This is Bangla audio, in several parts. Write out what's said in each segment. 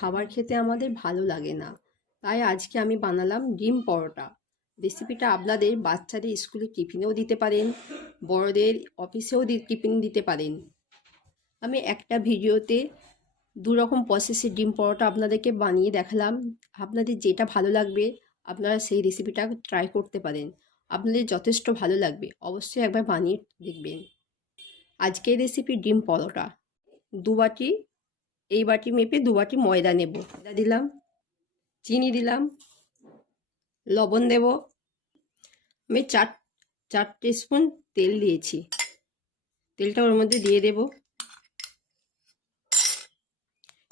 খাবার খেতে আমাদের ভালো লাগে না। তাই আজকে আমি বানালাম ডিম পরোটা। রেসিপিটা আপনাদের বাচ্চাদের স্কুলে টিফিনেও দিতে পারেন, বড়দের অফিসেও টিফিন দিতে পারেন। আমি একটা ভিডিওতে দু রকম প্রসেসের ডিম পরোটা আপনাদেরকে বানিয়ে দেখালাম। আপনাদের যেটা ভালো লাগবে, আপনারা সেই রেসিপিটা ট্রাই করতে পারেন। আপনাদের যথেষ্ট ভালো লাগবে, অবশ্যই একবার বানিয়ে দেখবেন। আজকের রেসিপি ডিম পরোটা। দু বাটি এই বাটি মেপে দু বাটি ময়দা নেব। ময়দা দিলাম, চিনি দিলাম, লবণ দেব। আমি চার চার স্পুন তেল দিয়েছি। তেলটা ওর মধ্যে দিয়ে দেব।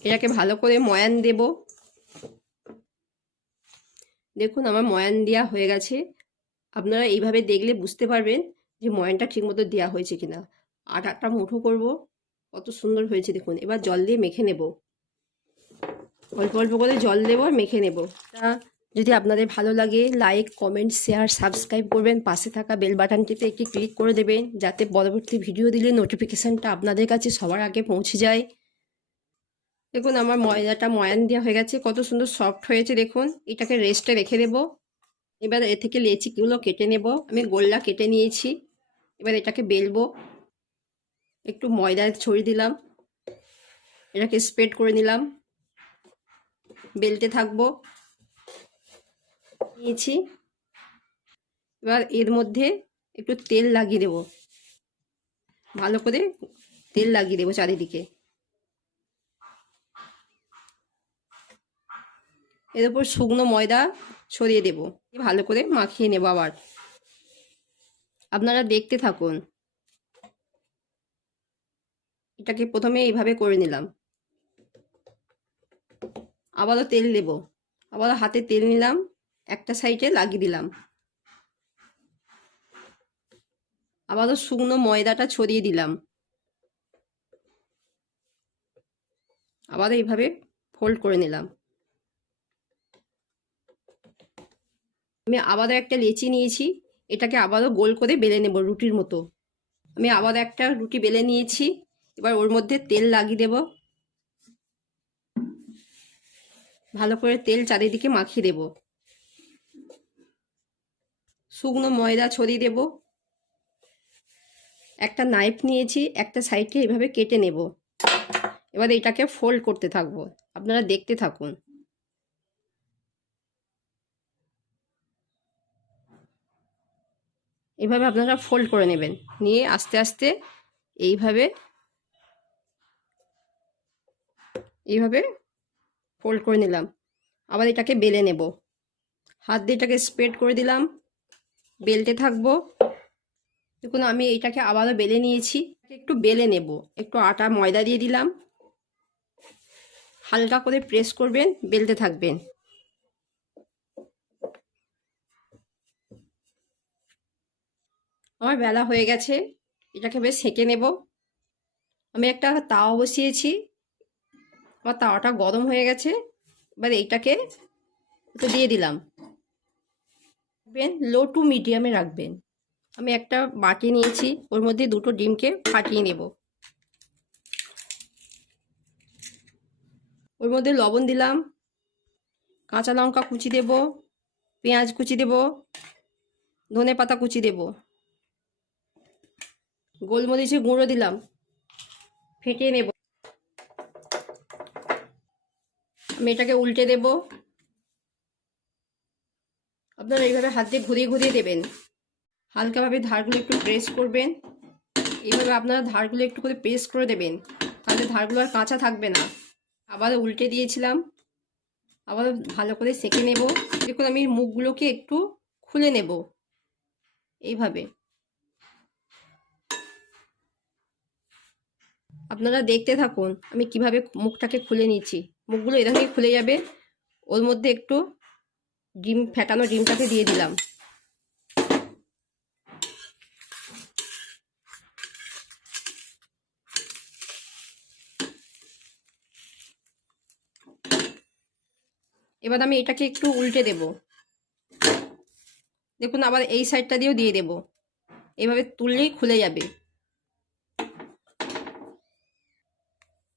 এটাকে ভালো করে ময়ান দেব। দেখুন আমার ময়ান দেওয়া হয়ে গেছে। আপনারা এইভাবে দেখলে বুঝতে পারবেন যে ময়ানটা ঠিকমতো দেওয়া হয়েছে কিনা। আটাটা মুঠো করব। কত সুন্দর হয়েছে দেখুন। এবার জল দিয়ে মেখে নেব। অল্প অল্প করে জল দেবো আর মেখে নেব। তা যদি আপনাদের ভালো লাগে লাইক কমেন্ট শেয়ার সাবস্ক্রাইব করবেন। পাশে থাকা বেল বাটনটিতে একটি ক্লিক করে দেবেন, যাতে পরবর্তী ভিডিও দিলে নোটিফিকেশানটা আপনাদের কাছে সবার আগে পৌঁছে যায়। দেখুন, আমার ময়দাটা ময়ান দেওয়া হয়ে গেছে। কত সুন্দর সফট হয়েছে দেখুন। এটাকে রেস্টে রেখে দেব। এবার এ থেকে লেচিগুলো কেটে নেব। আমি গোল্লা কেটে নিয়েছি। এবার এটাকে বেলবো। একটু ময়দা ছড়িয়ে দিলাম। এটাকে স্প্রেড করে নিলাম। বেলতে থাকব। নিয়েছি। এবার এর মধ্যে একটু তেল লাগিয়ে দেব। ভালো করে তেল লাগিয়ে দেবো চারিদিকে। এর উপর শুকনো ময়দা ছড়িয়ে দেব। ভালো করে মাখিয়ে নেব আবার। আপনারা দেখতে থাকুন। এটাকে প্রথমে এইভাবে করে নিলাম। আবারও তেল দেব। আবারও হাতে তেল নিলাম। একটা সাইডে লাগিয়ে দিলাম। আবারও শুকনো ময়দাটা ছড়িয়ে দিলাম। আবার এইভাবে ফোল্ড করে নিলাম। আমি আবারও একটা লেচি নিয়েছি। এটাকে আবারও গোল করে বেলে নেব রুটির মতো। আমি আবার একটা রুটি বেলে নিয়েছি। এবার ওর মধ্যে তেল লাগিয়ে দেব। ভালো করে তেল চারিদিকে মাখিয়ে দেব। শুকনো ময়দা ছড়িয়ে দেব। একটা নাইফ নিয়েছি, একটা সাইডে এভাবে কেটে নেব। এবার এটাকে ফোল্ড করতে থাকব। আপনারা দেখতে থাকুন। এভাবে আপনারা ফোল্ড করে নেবেন। নিয়ে আস্তে আস্তে এইভাবে এইভাবে ফোল্ড করে নিলাম। আবার এটাকে বেলে নেব। হাত দিয়ে এটাকে স্প্রেড করে দিলাম। বেলতে থাকব। দেখুন, আমি এইটাকে আবারও বেলে নিয়েছি। একটু বেলে নেব। একটু আটা, ময়দা দিয়ে দিলাম। হালকা করে প্রেস করবেন, বেলতে থাকবেন। আমার বেলা হয়ে গেছে। এটাকে বেশ সেঁকে নেব। আমি একটা তাওয়া বসিয়েছি। আমার তাওয়াটা গরম হয়ে গেছে, এবার এইটাকে দিয়ে দিলাম। লো টু মিডিয়ামে রাখবেন। আমি একটা বাটি নিয়েছি, ওর মধ্যে দুটো ডিমকে ফাটিয়ে নেব। ওর মধ্যে লবণ দিলাম, কাঁচা লঙ্কা কুচি দেব, পেঁয়াজ কুচি দেব, ধনে পাতা কুচি দেব। গোলমরিচের গুঁড়ো দিলাম, ফেটিয়ে নেব। আমি এটাকে উল্টে দেব। আপনারা এইভাবে হাত দিয়ে ঘুরিয়ে ঘুরিয়ে দেবেন। হালকাভাবে ধারগুলো একটু প্রেস করবেন। এইভাবে আপনারা ধারগুলো একটু করে প্রেস করে দেবেন। তাহলে ধারগুলো আর কাঁচা থাকবে না। আবার উল্টে দিয়েছিলাম। আবার ভালো করে সেঁকে নেব। দেখুন আমি মুখগুলোকে একটু খুলে নেব। এইভাবে। আপনারা দেখতে থাকুন আমি কীভাবে মুখটাকে খুলে নিচ্ছি। মুখগুলো এরকমই খুলে যাবে। ওর মধ্যে একটু ডিম, ফেটানো ডিমটাকে দিয়ে দিলাম। এবার আমি এটাকে একটু উল্টে দেব। দেখুন, আবার এই সাইডটা দিয়েও দিয়ে দেব। এইভাবে তুললেই খুলে যাবে।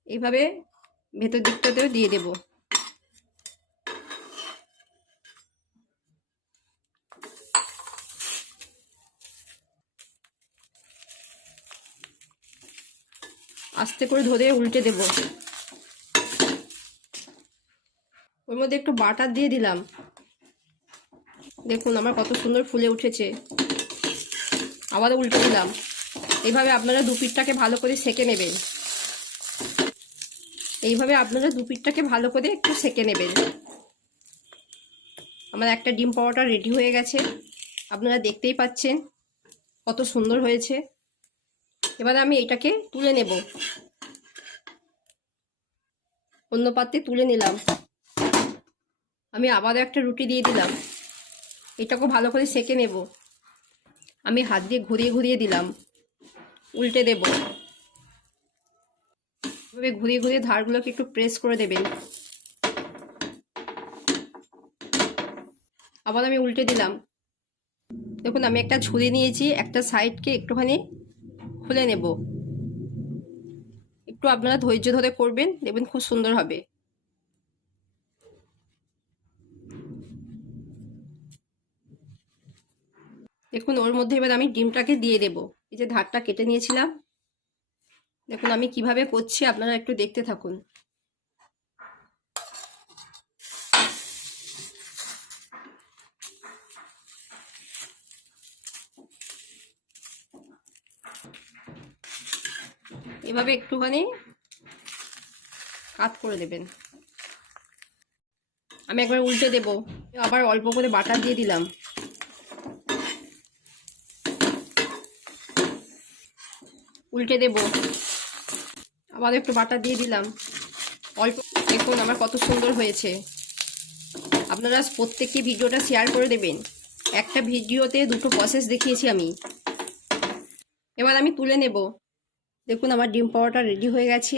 এইভাবে ভেতর দিকটাতেও দিয়ে দেব। আস্তে করে ধরে উল্টে দেব। ওর মধ্যে একটু বাটার দিয়ে দিলাম। দেখুন আমার কত সুন্দর ফুলে উঠেছে। আবারও উল্টে দিলাম। এইভাবে আপনারা দু পিঠটাকে ভালো করে সেকে নেবেন। এইভাবে আপনারা দু পিঠটাকে ভালো করে একটু সেকে নেবেন। আমার একটা ডিম পাওয়াটা রেডি হয়ে গেছে। আপনারা দেখতেই পাচ্ছেন কত সুন্দর হয়েছে। এবার আমি এটাকে তুলে নেব। অন্য পাত্রে তুলে নিলাম। আমি আবারও একটা রুটি দিয়ে দিলাম। এটাকেও ভালো করে সেকে নেব। আমি হাত দিয়ে ঘুরিয়ে ঘুরিয়ে দিলাম। উল্টে দেব। এভাবে ঘুরিয়ে ঘুরিয়ে ধারগুলোকে একটু প্রেস করে দেবেন। আবার আমি উল্টে দিলাম। দেখুন, আমি একটা ছুরি নিয়েছি, একটা সাইডকে একটুখানি খুলে নেব। একটু আপনারা ধৈর্য ধরে করবেন, দেখবেন খুব সুন্দর হবে। দেখুন, ওর মধ্যে এবার আমি ডিমটাকে দিয়ে দেব। এই যে ধারটা কেটে নিয়েছিলাম দেখুন, আমি কীভাবে করছি আপনারা একটু দেখতে থাকুন। এভাবে একটুখানি কাত করে দেবেন। আমি একবার উল্টে দেব। আবার অল্প করে বাটার দিয়ে দিলাম। উল্টে দেব। আবার একটু বাটা দিয়ে দিলাম। অল্প দেখুন আমার কত সুন্দর হয়েছে। আপনারা প্রত্যেকটি ভিডিওটা শেয়ার করে দেবেন। একটা ভিডিওতে দুটো প্রসেস দেখিয়েছি আমি। এবার আমি তুলে নেব। দেখুন আমার ডিম পাওয়াটা রেডি হয়ে গেছে।